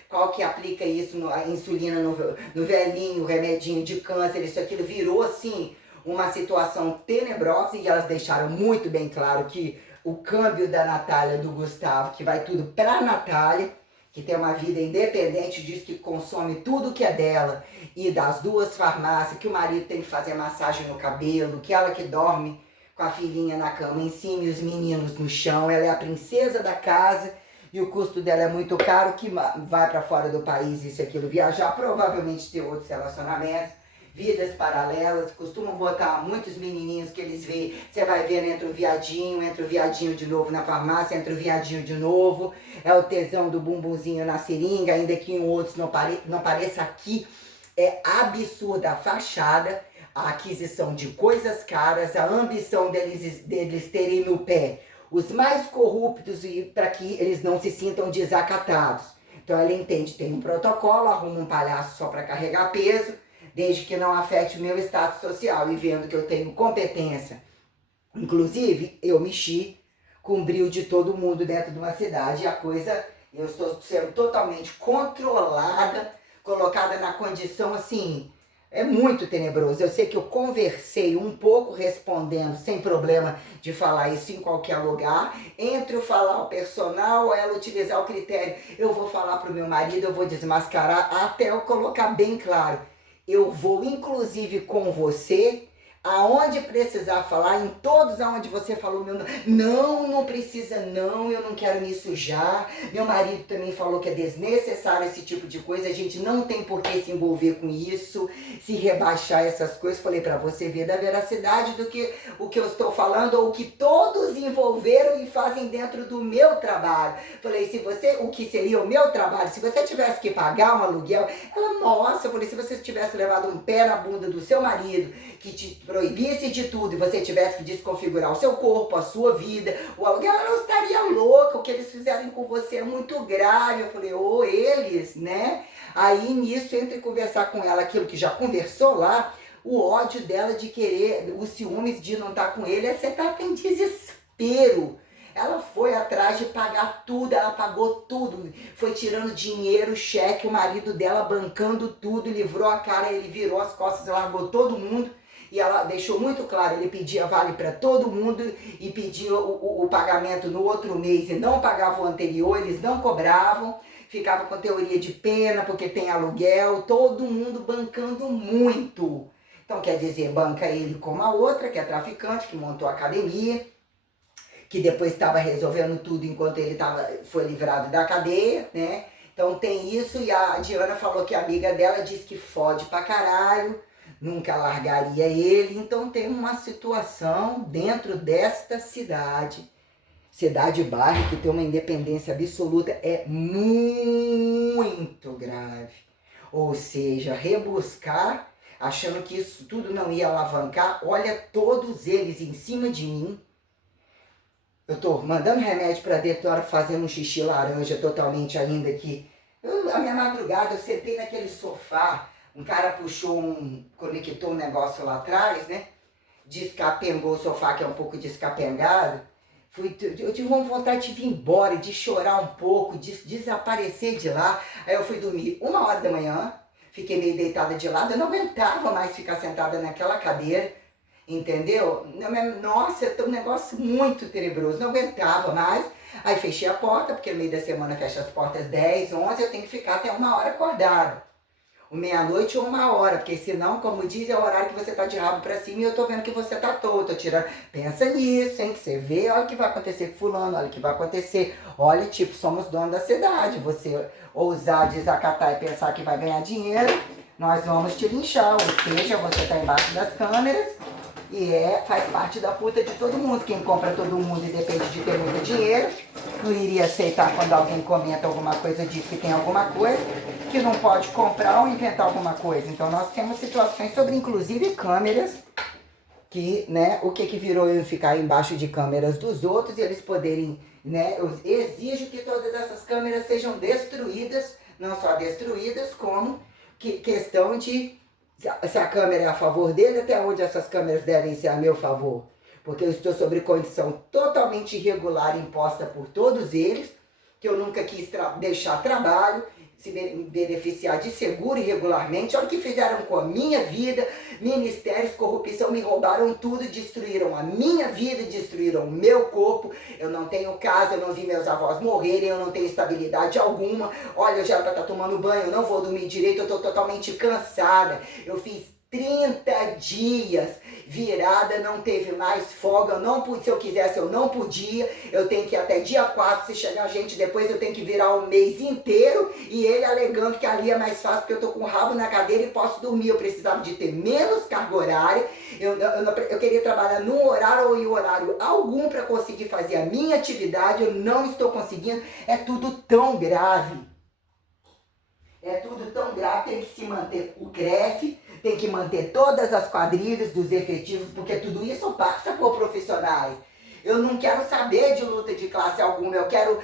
qual que aplica isso, a insulina no velhinho, o remedinho de câncer, isso aquilo, virou assim uma situação tenebrosa e elas deixaram muito bem claro que o câmbio da Natália, do Gustavo, que vai tudo pra Natália, que tem uma vida independente, diz que consome tudo que é dela, e das duas farmácias, que o marido tem que fazer massagem no cabelo, que ela que dorme com a filhinha na cama em cima e os meninos no chão, ela é a princesa da casa, e o custo dela é muito caro, que vai para fora do país, isso e aquilo, viajar, provavelmente ter outros relacionamentos, vidas paralelas, costumam botar muitos menininhos que eles veem, você vai vendo, entra o viadinho de novo na farmácia, entra o viadinho de novo, é o tesão do bumbumzinho na seringa, ainda que em outros não pareça, aqui é absurda a fachada, a aquisição de coisas caras, a ambição deles terem no pé os mais corruptos e para que eles não se sintam desacatados. Então ela entende, tem um protocolo, arruma um palhaço só para carregar peso, desde que não afete o meu status social, e vendo que eu tenho competência. Inclusive, eu mexi com o brilho de todo mundo dentro de uma cidade, e a coisa, eu estou sendo totalmente controlada, colocada na condição assim, é muito tenebroso. Eu sei que eu conversei um pouco respondendo, sem problema de falar isso em qualquer lugar, entre o falar o personal, ela utilizar o critério, eu vou falar para o meu marido, eu vou desmascarar, até eu colocar bem claro, eu vou inclusive com você, aonde precisar falar, em todos aonde você falou meu nome. Não, não precisa não, eu não quero me sujar. Meu marido também falou que é desnecessário esse tipo de coisa, a gente não tem por que se envolver com isso, se rebaixar essas coisas. Falei pra você ver da veracidade do que o que eu estou falando, ou o que todos envolveram e fazem dentro do meu trabalho. Falei, se você, o que seria o meu trabalho, se você tivesse que pagar um aluguel, ela, nossa, eu falei, se você tivesse levado um pé na bunda do seu marido, que te proibisse de tudo e você tivesse que desconfigurar o seu corpo, a sua vida, o aluguel, ela não estaria louca, o que eles fizerem com você é muito grave. Eu falei, ô, eles, né? Aí nisso, entre conversar com ela aquilo que já conversou lá, o ódio dela de querer, os ciúmes de não estar com ele, você tá em desespero. Ela foi atrás de pagar tudo, ela pagou tudo, foi tirando dinheiro, cheque, o marido dela bancando tudo, livrou a cara, ele virou as costas, largou todo mundo. E ela deixou muito claro, ele pedia vale para todo mundo e pedia o pagamento no outro mês e não pagava o anterior, eles não cobravam, ficava com teoria de pena porque tem aluguel, todo mundo bancando muito. Então quer dizer, banca ele como a outra, que é traficante, que montou a academia, que depois estava resolvendo tudo enquanto ele foi livrado da cadeia, né? Então tem isso, e a Diana falou que a amiga dela disse que fode pra caralho, nunca largaria ele. Então tem uma situação dentro desta cidade bairro, que tem uma independência absoluta, é muito grave. Ou seja, rebuscar, achando que isso tudo não ia alavancar, olha todos eles em cima de mim. Eu tô mandando remédio pra dentro, hora fazendo um xixi laranja totalmente ainda aqui. A minha madrugada, eu sentei naquele sofá, um cara conectou um negócio lá atrás, né? Descapengou o sofá, que é um pouco descapengado. Eu tive uma vontade de vir embora, de chorar um pouco, de desaparecer de lá. Aí eu fui dormir 1h da manhã, fiquei meio deitada de lado, eu não aguentava mais ficar sentada naquela cadeira, entendeu? Nossa, é um negócio muito tenebroso, não aguentava mais. Aí fechei a porta, porque no meio da semana fecha as portas 10, 11, eu tenho que ficar até 1h acordado. Meia-noite ou 1h, porque senão, como diz, é o horário que você tá de rabo pra cima e eu tô vendo que você tá todo, tô tirando. Pensa nisso, hein, que você vê, olha o que vai acontecer com fulano, olha o que vai acontecer. Olha, tipo, somos donos da cidade, você ousar desacatar e pensar que vai ganhar dinheiro, nós vamos te linchar, ou seja, você tá embaixo das câmeras e faz parte da puta de todo mundo. Quem compra todo mundo e depende de ter muito dinheiro, não iria aceitar quando alguém comenta alguma coisa, diz que tem alguma coisa, que não pode comprar ou inventar alguma coisa. Então nós temos situações sobre inclusive câmeras, que, né, o que virou eu ficar embaixo de câmeras dos outros e eles poderem, né, eu exijo que todas essas câmeras sejam destruídas, não só destruídas, como questão de se a câmera é a favor dele, até onde essas câmeras devem ser a meu favor. Porque eu estou sob condição totalmente irregular imposta por todos eles, que eu nunca quis deixar trabalho, se beneficiar de seguro irregularmente. Olha o que fizeram com a minha vida, ministérios, corrupção, me roubaram tudo, destruíram a minha vida, destruíram o meu corpo. Eu não tenho casa, eu não vi meus avós morrerem, eu não tenho estabilidade alguma. Olha, eu já era pra estar tomando banho, eu não vou dormir direito, eu tô totalmente cansada. Eu fiz 30 dias virada, não teve mais folga, eu não pude, se eu quisesse eu não podia, eu tenho que ir até dia 4, se chegar gente depois eu tenho que virar o mês inteiro, e ele alegando que ali é mais fácil porque eu tô com o rabo na cadeira e posso dormir. Eu precisava de ter menos carga horária, eu queria trabalhar num horário ou em horário algum para conseguir fazer a minha atividade, eu não estou conseguindo, é tudo tão grave. É tudo tão grave, tem que se manter o CREF, tem que manter todas as quadrilhas dos efetivos, porque tudo isso passa por profissionais. Eu não quero saber de luta de classe alguma, eu quero,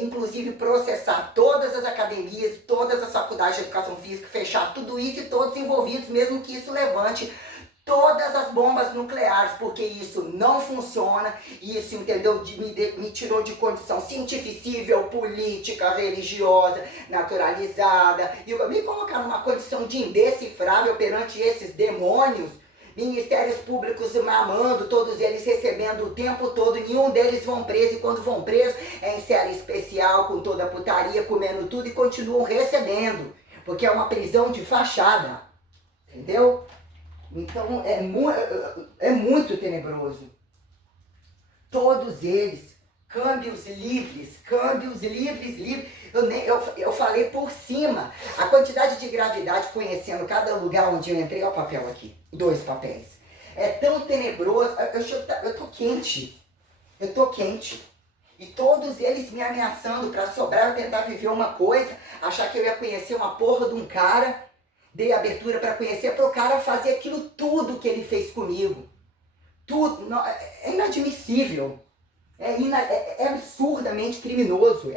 inclusive, processar todas as academias, todas as faculdades de educação física, fechar tudo isso e todos envolvidos, mesmo que isso levante todas as bombas nucleares, porque isso não funciona, isso, entendeu, me tirou de condição cientificível, política, religiosa, naturalizada, e me colocar numa condição de indecifrável perante esses demônios, ministérios públicos mamando, todos eles recebendo o tempo todo, nenhum deles vão preso, e quando vão presos é em série especial, com toda a putaria, comendo tudo, e continuam recebendo, porque é uma prisão de fachada, entendeu? Então é muito tenebroso. Todos eles, câmbios livres. Eu falei por cima. A quantidade de gravidade, conhecendo cada lugar onde eu entrei, olha o papel aqui, 2 papéis. É tão tenebroso, eu tô quente. E todos eles me ameaçando para sobrar, eu tentar viver uma coisa, achar que eu ia conhecer uma porra de um cara. Dei abertura para conhecer, para o cara fazer aquilo tudo que ele fez comigo. Tudo. Não, é inadmissível. É absurdamente criminoso.